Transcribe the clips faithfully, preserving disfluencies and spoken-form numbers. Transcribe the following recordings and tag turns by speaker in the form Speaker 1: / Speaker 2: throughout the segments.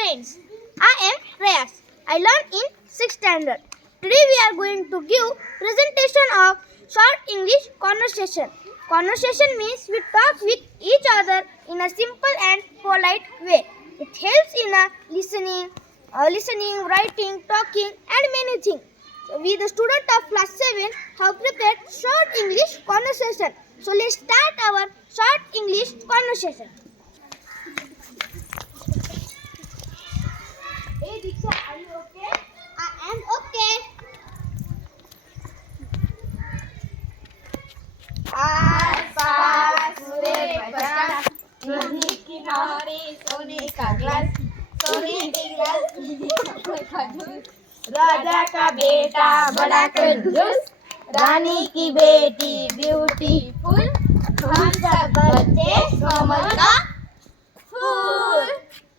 Speaker 1: friends. I am Rayas. I learn in sixth standard. Today we are going to give presentation of short English conversation. Conversation means we talk with each other in a simple and polite way. It helps in a listening, uh, listening, writing, talking, and many things. So we, the student of class seven, have prepared short English conversation. So let's start our short English conversation. Hey Diksha, are you okay? I am okay.
Speaker 2: आस-पास पूरे पचास नदी किनारे सोने का glass सोने के glass राजा का बेटा बड़ा कंजूस रानी की बेटी ब्यूटीफुल हम सब बच्चे कमल का फूल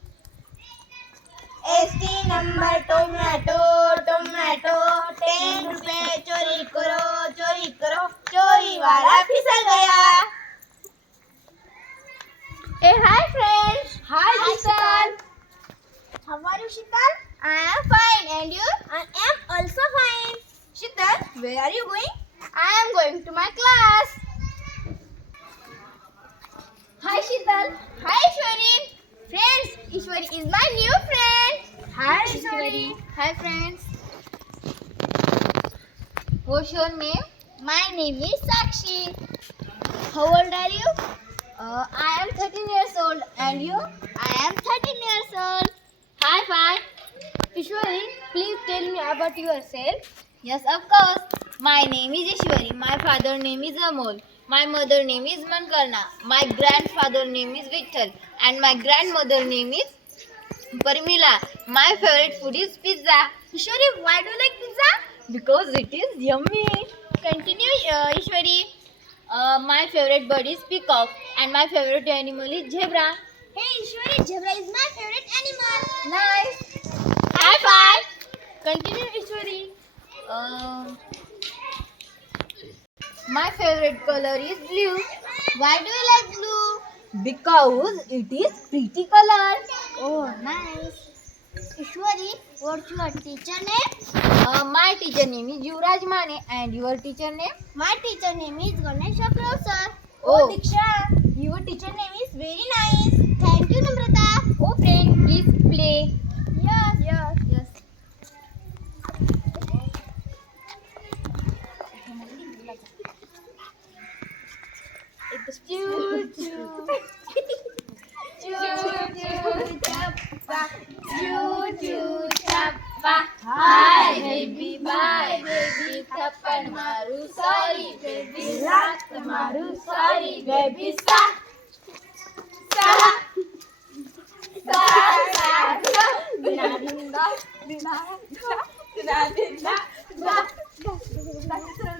Speaker 2: ST number tomato tomato ten रुपए चोरी करो चोरी करो चोरी वाला फिसल गया.
Speaker 1: Hey, hi friends.
Speaker 2: Hi, Shital.
Speaker 1: How are you, Shital?
Speaker 2: I am fine, and you?
Speaker 1: I am also fine.
Speaker 2: Shital, where are you going?
Speaker 1: I am going to my class. Hi, Shital.
Speaker 2: Hi, Ishwari.
Speaker 1: Friends, Ishwari is my new friend.
Speaker 2: Hi, Ishwari.
Speaker 1: Hi, friends.
Speaker 2: What's your name?
Speaker 1: My name is Sakshi. How old are you?
Speaker 2: Uh, I am thirteen years old, and you?
Speaker 1: I am thirteen years old.
Speaker 2: High five.
Speaker 1: Ishwari, please tell me about yourself.
Speaker 2: Yes, of course. My name is Ishwari. My father name is Amol. My mother name is Mankarna. My grandfather name is Vittal. And my grandmother name is Parmila. My favorite food is pizza.
Speaker 1: Ishwari, why do you like pizza?
Speaker 2: Because it is yummy.
Speaker 1: Continue, uh, Ishwari.
Speaker 2: Uh, my favorite bird is peacock. And my favorite animal is zebra.
Speaker 1: Hey, Ishwari, zebra is my favorite animal.
Speaker 2: Nice.
Speaker 1: High five. Continue, Ishwari.
Speaker 2: Uh, my favorite color is blue.
Speaker 1: Why do you like blue?
Speaker 2: Because it is pretty color.
Speaker 1: Oh, nice. Ishwari, what's your teacher name?
Speaker 2: Uh, my teacher name is Yuvraj Mane, and your teacher name?
Speaker 1: My teacher name is Ganesh Akrav sir.
Speaker 2: Oh.
Speaker 1: Diksha, your teacher name is very nice. Thank you, Namrata.
Speaker 2: Oh friend, please play.
Speaker 1: Yes, yes, yes.
Speaker 2: Choo choo. Choo choo chappa. Choo choo chappa. Hi baby, bye baby. Thappan maru sorry baby. Lat maru sorry baby. Sa. Sa. Sa sa sa. Dina dina dina dina dina dina dina.